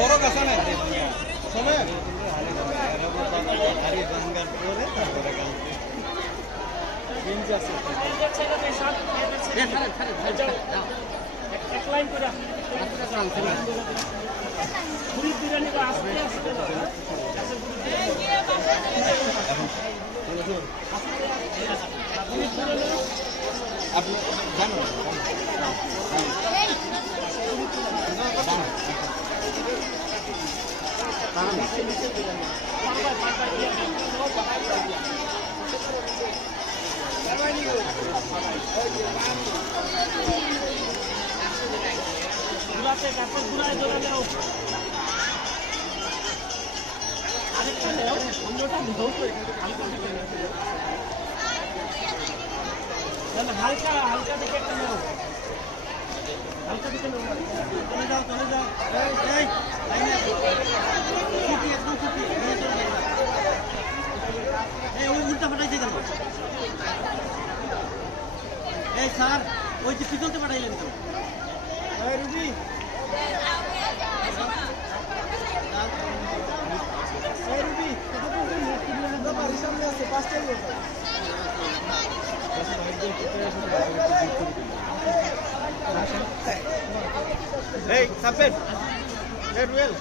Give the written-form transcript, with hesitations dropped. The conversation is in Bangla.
বড় গাছ না শোনে এক লাইন করে পুরি বিরিয়ানি আসতে আসতে আপনি জানো ঘুরাতে কাছে ঘুরায় ধরে নাও আরেকটা নাও অন্যটা নাও হালকা হালকা দেখে একটা নাও হালকা দেখে নাও চলে যাও এই লাইনে ছুটি একদম ছুটি এই ওই উল্টা ফাটাইতে গেল এই স্যার ওই যে পিছনতে পাঠাইলেন তো এই রুবি এই রুবি কত পর্যন্ত বাড়ির সামনে আছে পাঁচটাই বলছে এই সাপের রেড ওয়েল